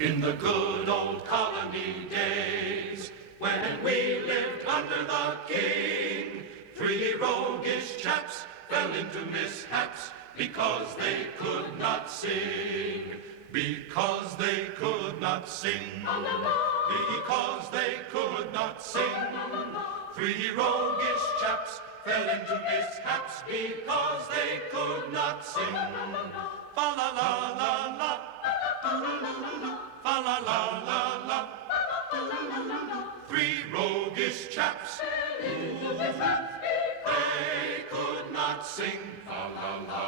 In the good old colony days, when we lived under the king, three roguish chaps fell into mishaps because they could not sing. Because they could not sing. Because they could not sing. Three roguish chaps fell into mishaps because they could not sing. Fa la la la la, fa la la la la. Three roguish chaps, they could not sing. Fa la la.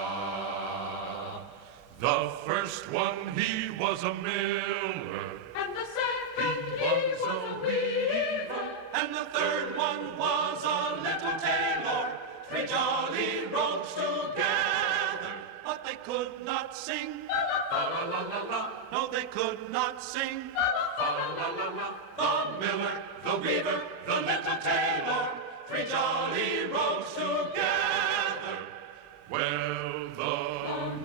The first one, he was a miller. And the second, he was a weaver. And the third one was a little tailor. Three jolly rogues together, but they could not sing. Fa la la la la. No, they could not sing. Fa la la la. The miller, the weaver, the little tailor, three jolly rogues together. Well, the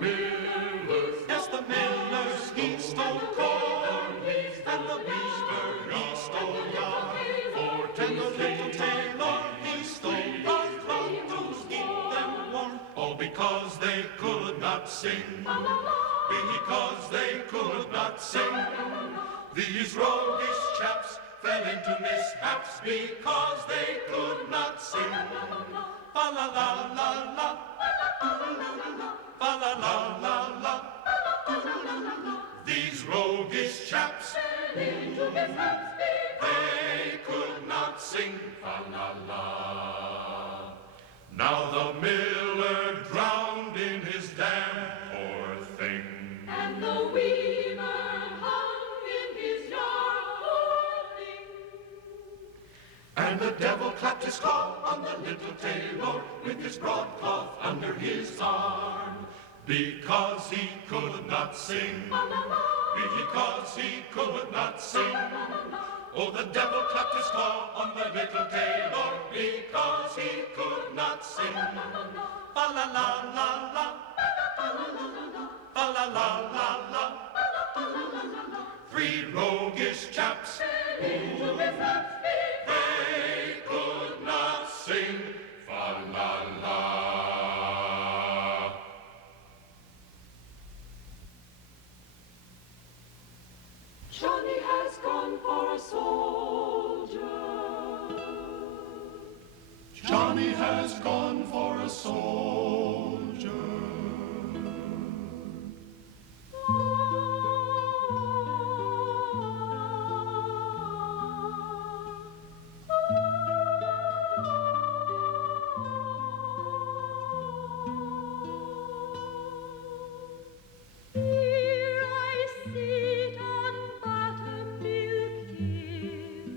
miller, yes, the miller's, he stole corn, and the weaver, he stole yarn, and the little tailor, he stole cloth to keep them warm. All because they could not sing. Because they could not sing. These roguish chaps fell into mishaps because they could not sing. Fa la la la la, fa la la la la. These roguish chaps, they could not sing. Fa la la. Now the miller drowned in his dam, poor thing. And the weaver hung in his yard, poor thing. And the devil clapped his claw on the little tailor with his broadcloth under his arm, because he could not sing. Because he could not sing. Oh, the devil clapped his claw on the little tailor because he could not sing. Fa la la la la, fa la la la la. Three roguish chaps, they could not sing. Fa la la. Johnny has gone for a soldier. Johnny has gone for a soldier. Here I sit on Buttermilk Hill.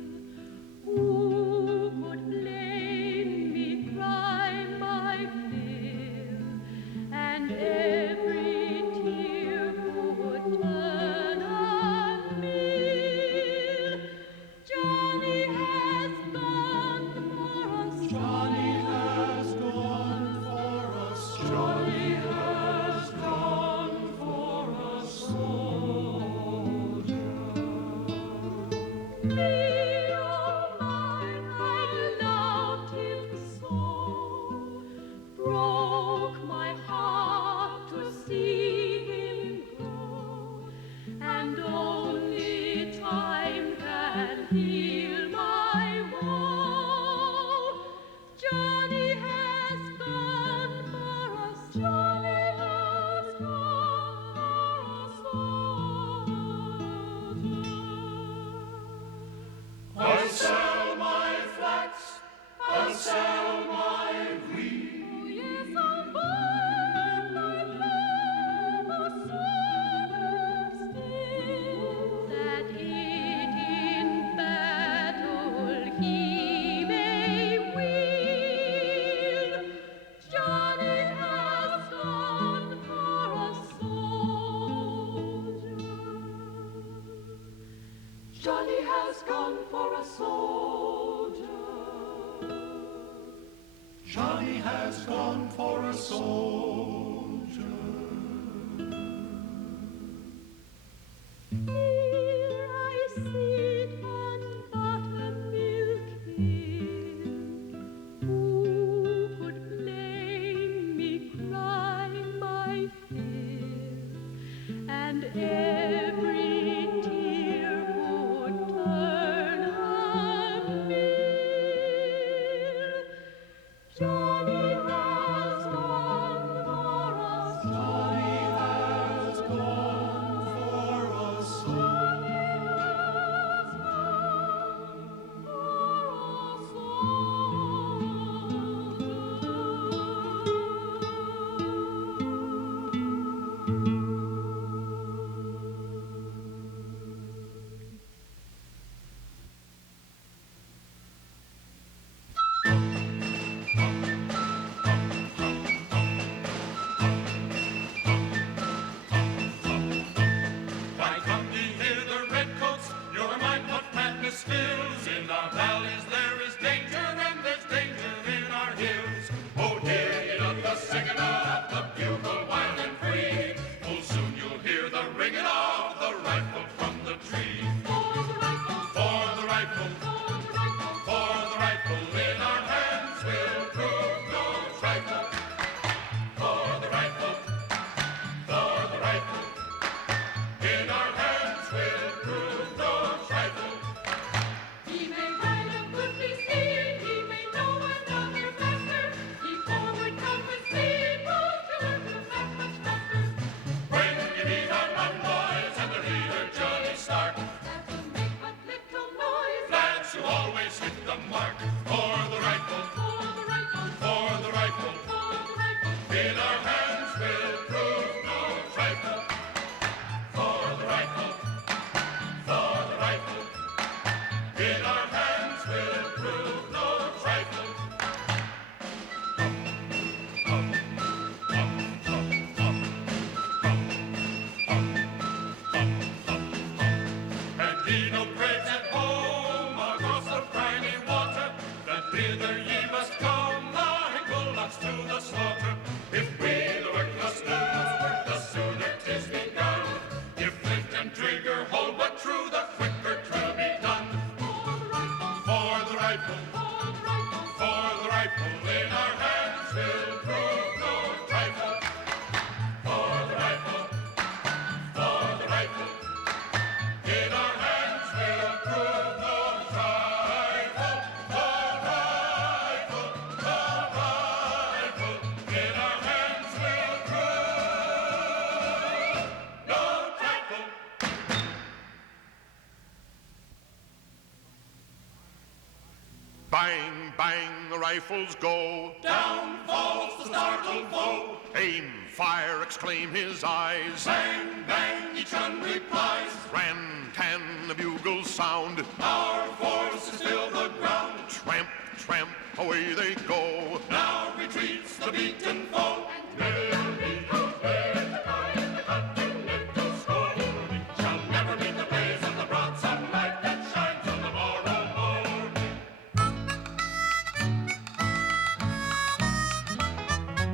Who could blame me, cry my fill, and every tear would turn a mill. Johnny has gone for us. Johnny has gone for us. Johnny has gone for a soldier. Me, oh mine, I loved him so. Broke my heart to see him go, and only time can heal my woe. Johnny has gone for us. Johnny has gone for a soldier. I sell my flax, I sell my wheat. Oh, yes, I'll burn my labor so still, that it in battle he may wield. Johnny has gone for a soldier. Johnny has gone for a soldier. Johnny has gone for a soldier. Me, and every tear would turn a meal. Johnny has gone for us. Johnny has gone for us. Johnny has gone for Why come ye here, the redcoats? Your mind what madness fills. In our valleys there is danger, and there's danger in our hills. Oh, hear ye not the singing of the bugle wild and free. Full soon you'll hear the ringing of the rifle from the tree. For the rifle, For the rifle, for the rifle, for the rifle in our hands will prove no trifle. For the rifle, for the rifle in our hands will prove no trifle. he may ride a goodly steed, he may know another faster. He forward come with speed, move to learn to back much faster. When you meet our run boys and the leader Johnny Stark, That will make but little noise. lads who always hit the mark. For the rifle, For the rifle, for the rifle for the rifle, in our hands will prove no trifle. For the rifle, for the rifle in our hands will prove no trifle. And ye no craves at home across the briny water, that thither ye must come, like bullocks to the slaughter. If we the work must do, the sooner 'tis begun. If flint and trigger hold but true, the quicker 'twill be done. for the rifle, For the rifle, for the rifle, for the rifle in our hands will prove no trifle. For the rifle, for the rifle in our hands will prove no trifle. The rifle, in our hands will prove no trifle. Bang, bang, the rifles go. Down falls the startled foe. Aim, fire, exclaim his eyes. Bang, bang, each one replies. Ran, tan, the bugles sound. Our forces fill the ground. Tramp, tramp, away they go. Now retreats the beaten foe. Shall never meet the blaze of the broad sunlight that shines on the morrow morn.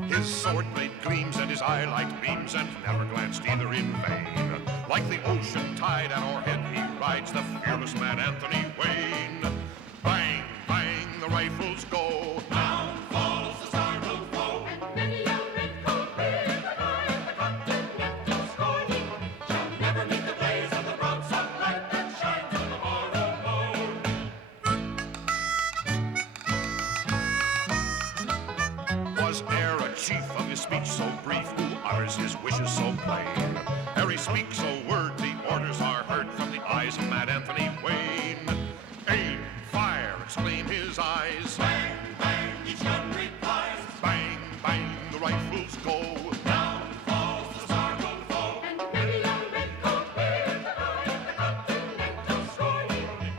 His sword blade gleams and his eye light beams, and never glanced either in vain. Like the ocean tide at our head, he rides the fearless Mad Anthony Wayne. Bang, bang, the rifles go. Down falls the startled foe. many a redcoat with the eye of the continental scorn. Shall never meet the blaze of the broad sunlight that shines on the morrow morn. Was e'er a chief of his speech so brief, who utters his wishes so plain? Ere he speaks a word, the orders are heard from the eyes of Mad Anthony Wayne. Aim, fire, exclaim his eyes. Bang, bang, each one replies. Bang, bang, the rifles go. Down falls the startled foe. many a redcoat with the eye of the continental scorn.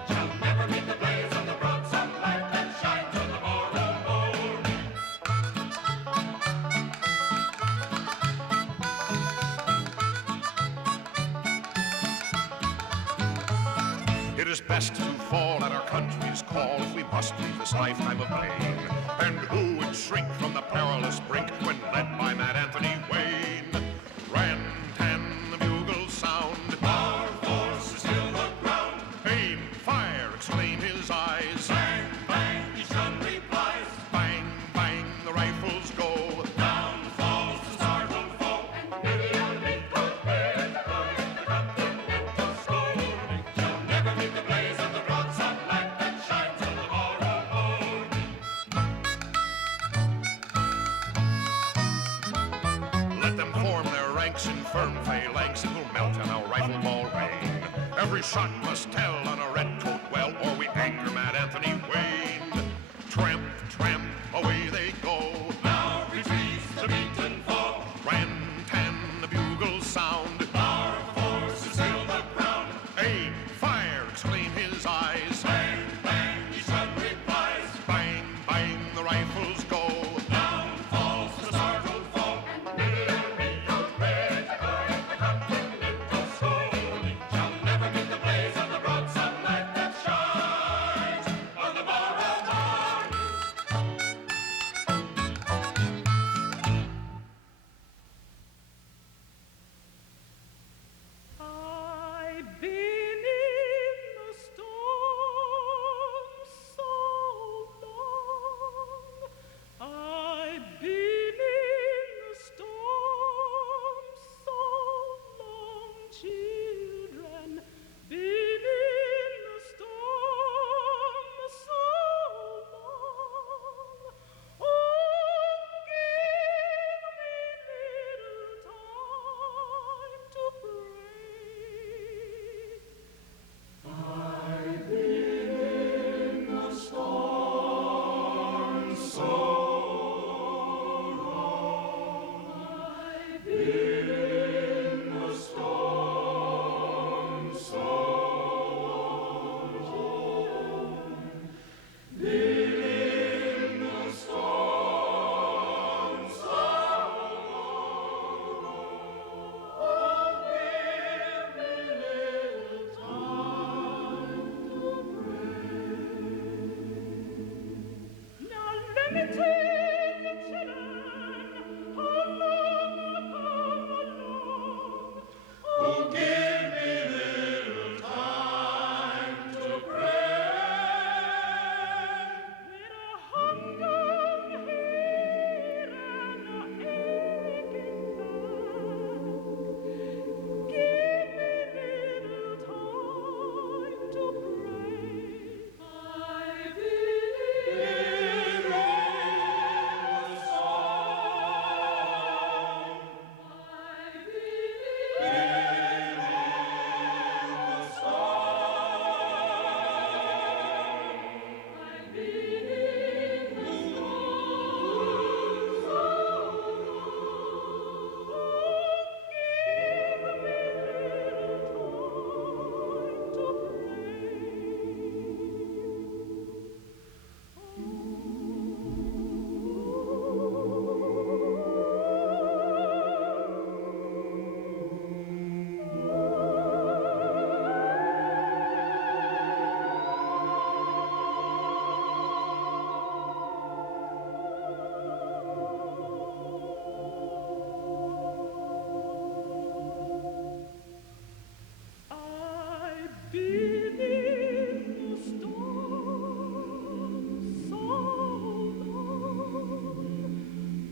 Shall never meet the blaze of the broad sunlight that shines on the morrow morn. It is best to fall at our country's call if we must leave this lifetime of pain. And who would shrink from the perilous brink when led by Mad Anthony Wayne? Ran, tan, the bugles sound. Our forces fill the ground. Aim, fire, exclaim his eyes. Bang, bang, each one replies. Bang, bang, the rifles go. Down falls the startled foe. many a redcoat with the eye Every shot must tell on a redcoat well, or we anger Mad Anthony Wayne. Tramp, tramp, away they go. Now retreats the beaten foe. Ran-tan, the bugles sound. Our forces fill the ground. Aim, fire, exclaim his eyes. Bang, bang, each one replies. Bang, bang, the rifles go. Down falls the startled foe. Many a recruit ready to go at the Continental School. Shall never get the blaze of the broad sunlight that shines on the morrow morn. I've been in the storm so long. I've been in the storm so long, children. Been in the storm so long. Oh, give me little time to pray. Now let me tell you, children, how long, Oh, give me little time to pray. with a hunger here and a aching back, give me little time to pray. I believe in the song. I believe in the song. I believe in the I've been in the storm so long.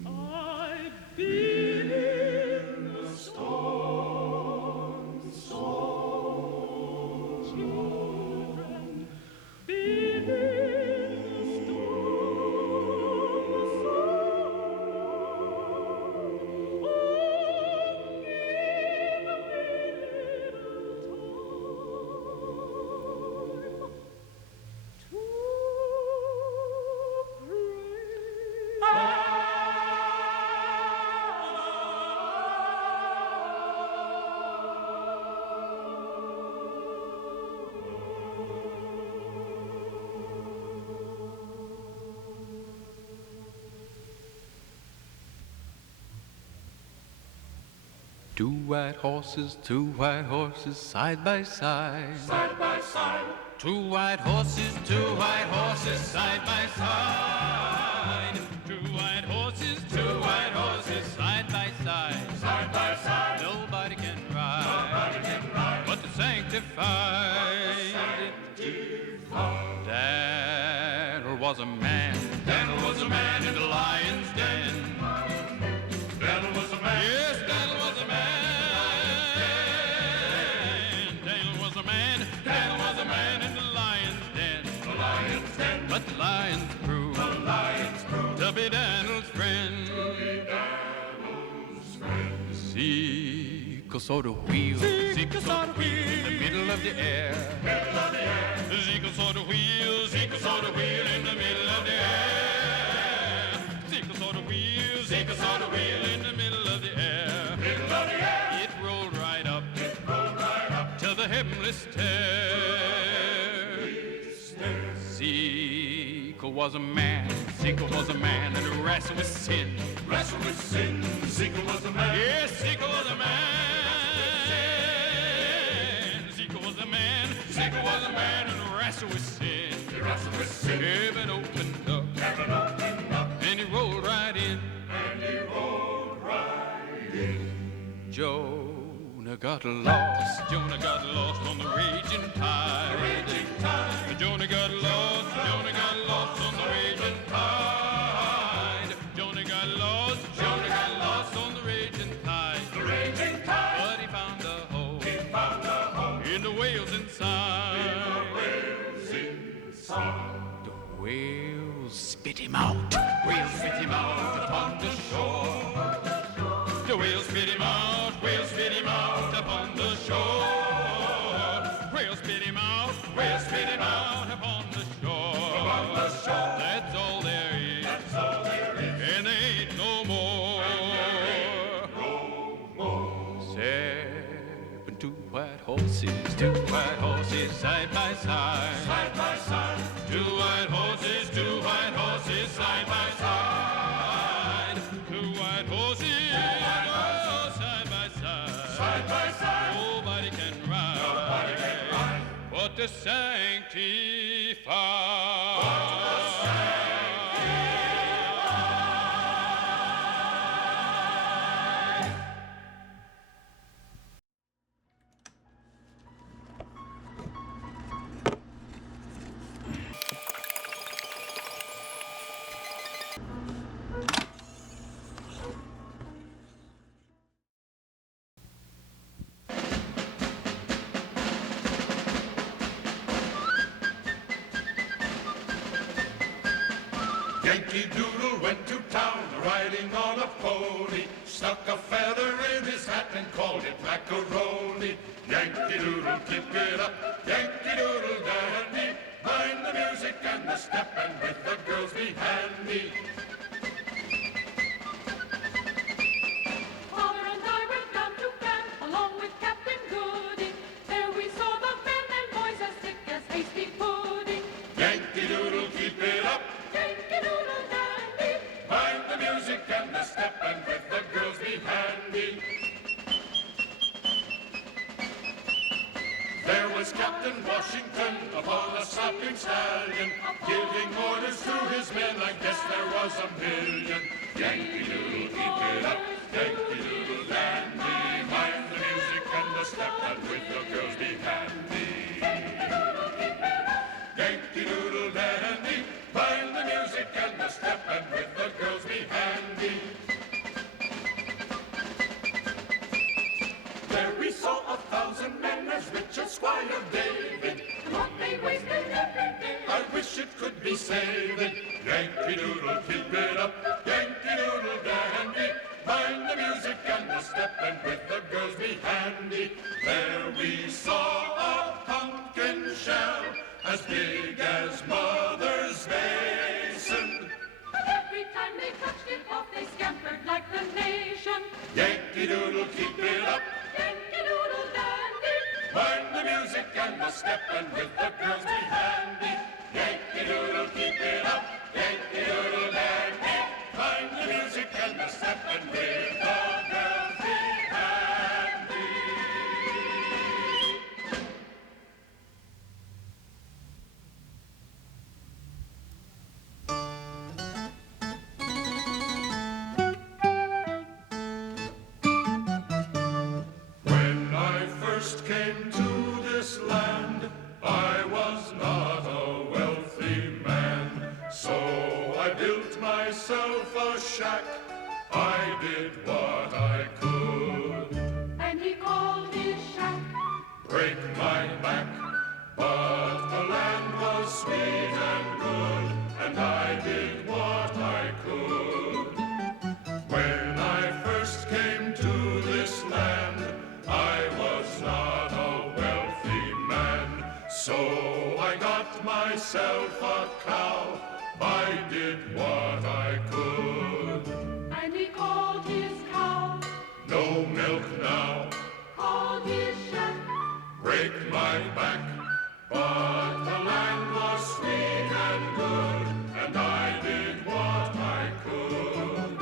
I've been in the storm so long. Children, been in the storm so long. Oh, Two white horses, side by side. Side by side, Two white horses, side by side. Two white horses, side by side. side by side. Nobody can ride, but the sanctified. Daniel was a man. Daniel was a man in the lion's den. Daniel was a man. Yes, Daniel was a man. Daniel was a man. Daniel was a man in the lion's den. The lion's den. But the lions grew The lion's crew. to be Daniel's friend. Daniel's friend. Seek Zico saw the wheel, Zico saw the wheel in the middle of the air. Zico saw the wheel, Zico saw the wheel in the middle of the air. Zico saw the wheel, Zico saw the wheel in the middle of the air. It rolled right up to the heavenly stair. Zico was a man, Zico was a man, and wrestled with sin. Wrestle with sin, Zico was a man. Yes, Zico was a man. Zico was a man. Zico was a man and wrestled with sin. He wrestled with sin. Heaven opened up, and he rolled right in. Jonah got lost. Jonah got lost on the raging tide. Jonah got lost. Jonah got lost on the raging tide. Jonah got lost. Jonah got lost on the raging tide. But he found a hole. In the whales inside. The whales spit him out. Whales spit him out upon the shore. The whales spit him out. Whales spit him out upon the shore. Whales spit him out. Whales spit him out upon the shore. That's all there is. And there ain't no more. 7 white horses side by side. 2 white horses side by side. 2 white horses side by side. Nobody can ride but the sanctified. Yankee Doodle went to town riding on a pony, stuck a feather in his hat and called it macaroni. Yankee Doodle, keep it up, Yankee Doodle dandy, mind the music and the step and with the girls be handy. Father and I went down to camp along with Captain Gooding. There we saw the men and boys as thick as hasty pudding. Yankee Doodle, keep it up, Yankee Doodle dandy, mind the music and the step and with the girls be handy. There was Captain Washington upon a stopping stallion, giving orders to his men, I guess there was a million. Yankee Doodle, keep it up, Yankee Doodle dandy, mind the music and the step and with the girls be handy. Yankee Doodle dandy, mind the music and the step and with the girls be handy. There we saw 1,000 men as rich as Squire David. what they wasted every day. I wish it could be saved. Yankee Doodle, keep it up, Yankee Doodle dandy, mind the music and the step and with the girls be handy. There we saw a pumpkin shell as big as Mother's basin. But every time they touched it off, they scampered like the nation. Yankee Doodle, keep it up, Yankee Doodle dandy, mind the music and the step and with the girls be handy. Yankee Doodle, keep it up, Yankee Doodle dandy, mind the music and the step and with the girls be handy. When I first came to this land, I was not a wealthy man, so I built myself a shack. I did what I could, and he called his shack. break my back, but the land was sweet and good, and I did what I could. When I first came to this land, I got myself a cow. I did what I could. And he called his cow, No milk now, called his shack. break my back. But the land was sweet and good, and I did what I could.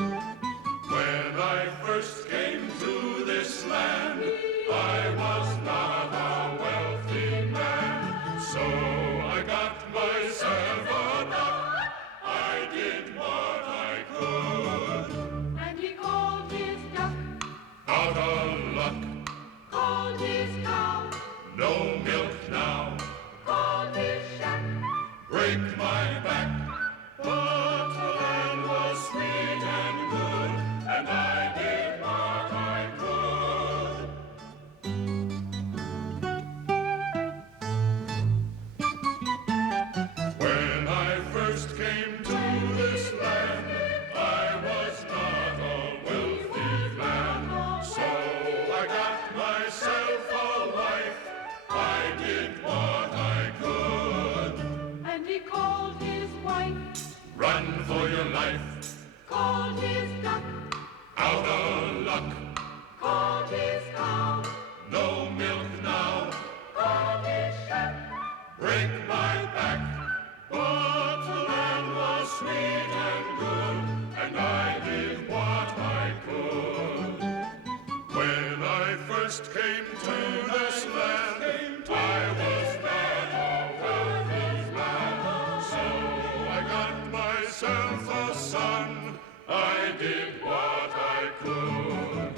When I first came to this land, I was not a wealthy man. So I got myself a duck. I did what I could. And he called his duck, Out of luck, called his cow, no milk now, called his shack. break my back. But the land was sweet and good, and I did what I could. When I first came to this land, I was not a wealthy man. So I got myself a wife. I did what I could. And he called his wife, Run for your life, called his duck, out of luck, called his cow, no milk now, called his shack. break my back. But the land was sweet and good, and I did what I could. When I first came to this land, I was not a wealthy man. So I got myself a son. I did what I could.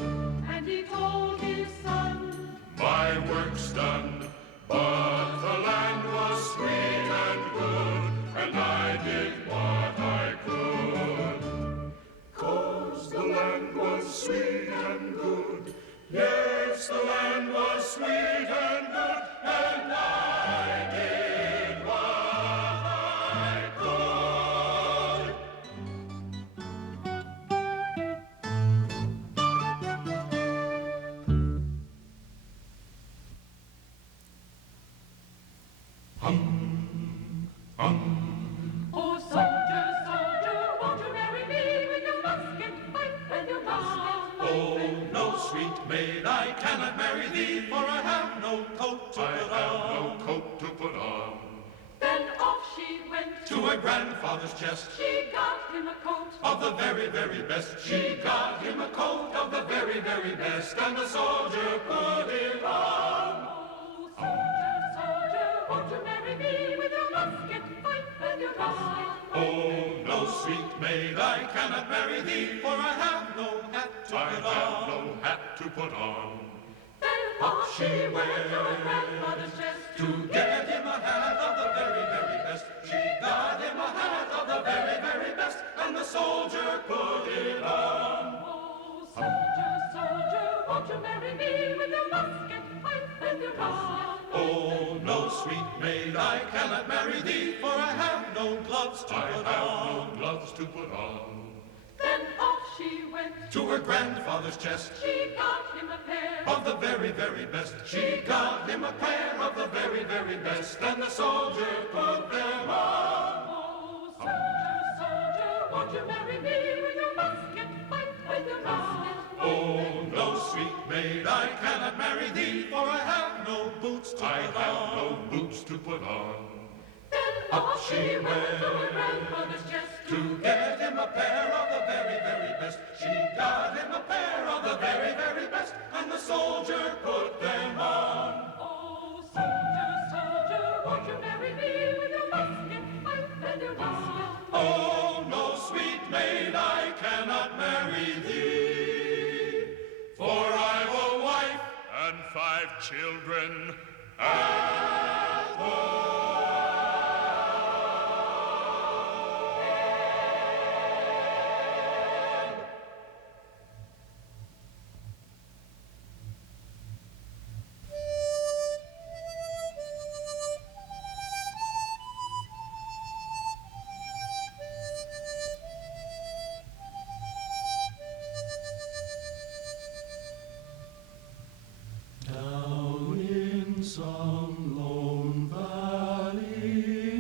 And he told his son, My work's done, but the land was sweet and good, and I did what I could. 'Cause the land was sweet and good, yes, the land was sweet and good, and I did what I could. oh soldier, soldier, won't you marry me with your musket pipe and your musket pipe? Oh, no, sweet maid, I cannot marry thee, for I have no coat to I put have on. no coat to put on. Then off she went To her grandfather's chest, She got him a coat, of the very, very best. She got him a coat of the very, very best, and the soldier put it on. oh soldier, soldier, won't you marry me with your musket pipe and your musket pipe? Oh, no, sweet maid, I cannot marry thee, for I have no hat to I put have on. no hat to put on. Then off she went to her grandfather's chest To get him a hat of the very, very best. She got him a hat of the very, very best, and the soldier put it on. oh soldier, soldier, won't you marry me with your musket pipe and your musket pipe? Oh, no, sweet maid, I cannot marry thee, for I have no gloves to I put have on. no gloves to put on. Then off she went To her grandfather's chest, She got him a pair of the very, very best. She got him a pair of the very, very best, and the soldier put them on. oh soldier, soldier, won't you marry me with your musket pipe and your musket pipe? Oh, no, sweet maid, I cannot marry thee, for I have no boots to I put have on. no boots to put on. Then off she went to her grandfather's chest To get him a pair of the very, very best. She got him a pair of the very, very best, and the soldier put them on. oh soldier, soldier, won't you marry me with your musket pipe and your musket pipe? Oh, no, sweet maid, I cannot marry thee, for I've a wife And 5 children. at home. Down in some lone valley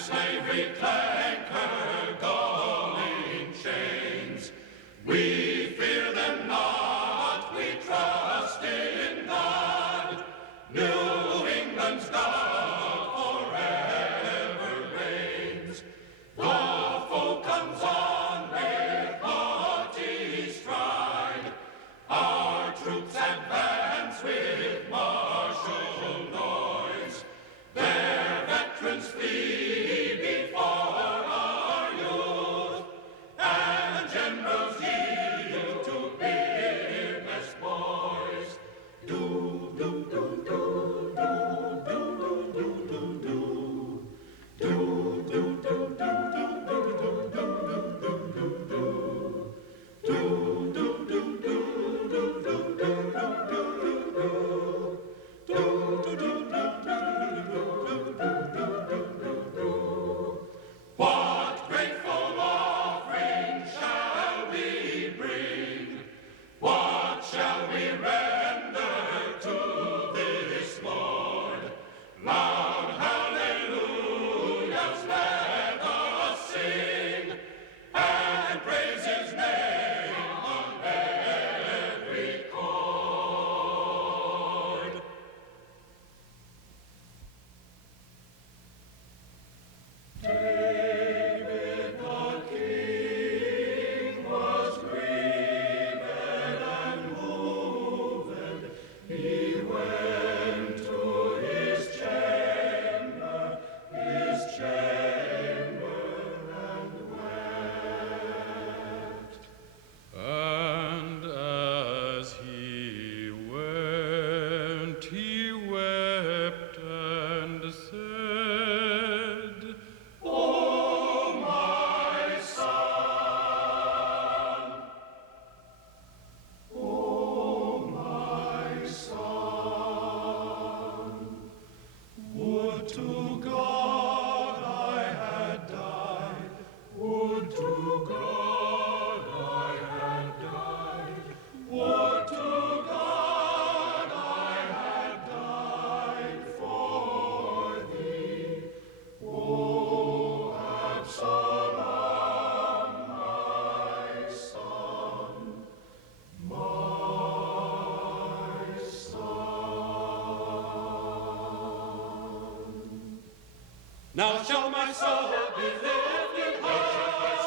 slavery clank her galling chains. We fear them not, we trust in God. New England's God forever reigns. The foe comes on with haughty stride. Our troops advance with martial noise. Their veterans flee before our youth, and generals yield to fearless boys. Do do do do do do do do do do do do do do do What grateful offering shall we bring? What shall we render to this Lord? Loud hallelujahs let us sing, and praise his name on every chord. David the king was grieved and moved. He went to his chamber, and wept. And as he went, he wept and said, Oh, my son, oh, my son, would to God I had died, would to God I had died, would to God I had died for thee. Oh, Absalom, my son, my son. Now shall my soul be lifted high,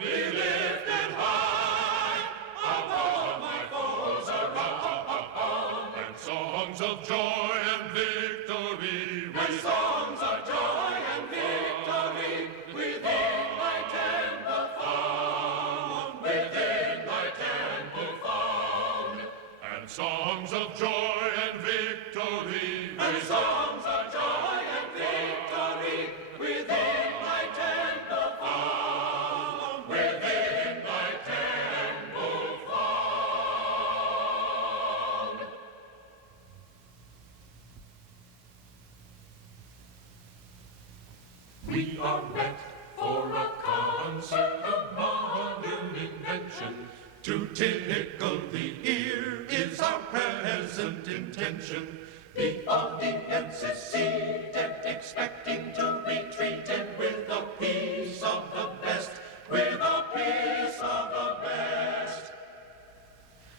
be lifted high, above my foes around, And songs of joy and victory and songs of joy and victory within thy temple found, within thy temple found, and songs of joy and victory and songs of joy and victory within thy temple found, within thy temple found. We are met for a concert of modern invention. To tickle the ear is our present intention. The audience is seated, expecting to be treated with a piece of the best, with a piece of the best.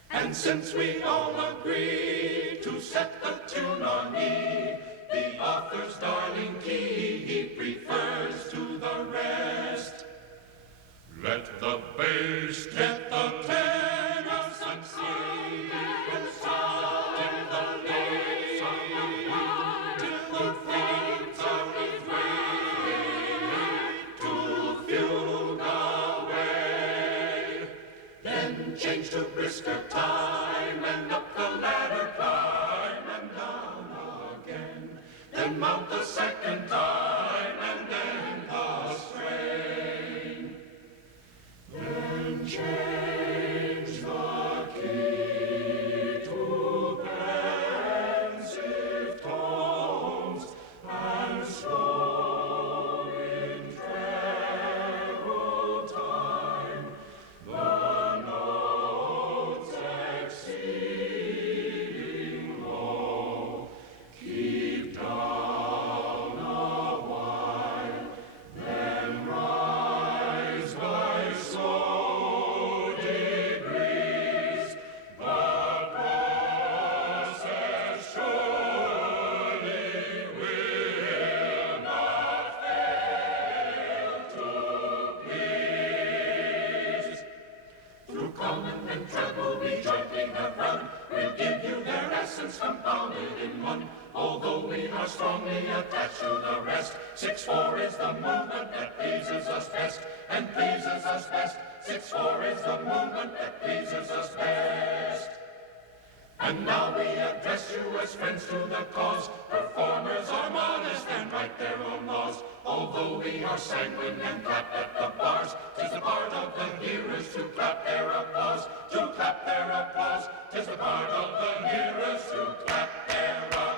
And since we all agree to set the tune on E, the author's darling key he prefers to the rest. Let the bass Let the tenor succeed and sound till the leaves of the wind, till the fruits of the tree to fugue away. Then change to brisker time and up the ladder climb and down again. Then mount the second time and then the strain. Then change the key to pensive tones and slow in treble time the notes exceeding low keep down strongly attached to the rest. 6-4 is the movement that pleases us best, and pleases us best. 6-4 is the movement that pleases us best. And now we address you as friends to the cause. Performers are modest and write their own laws. Although we are sanguine and clap at the bars, 'tis the part of the hearers to clap their applause. To clap their applause, 'tis the part of the hearers to clap their applause.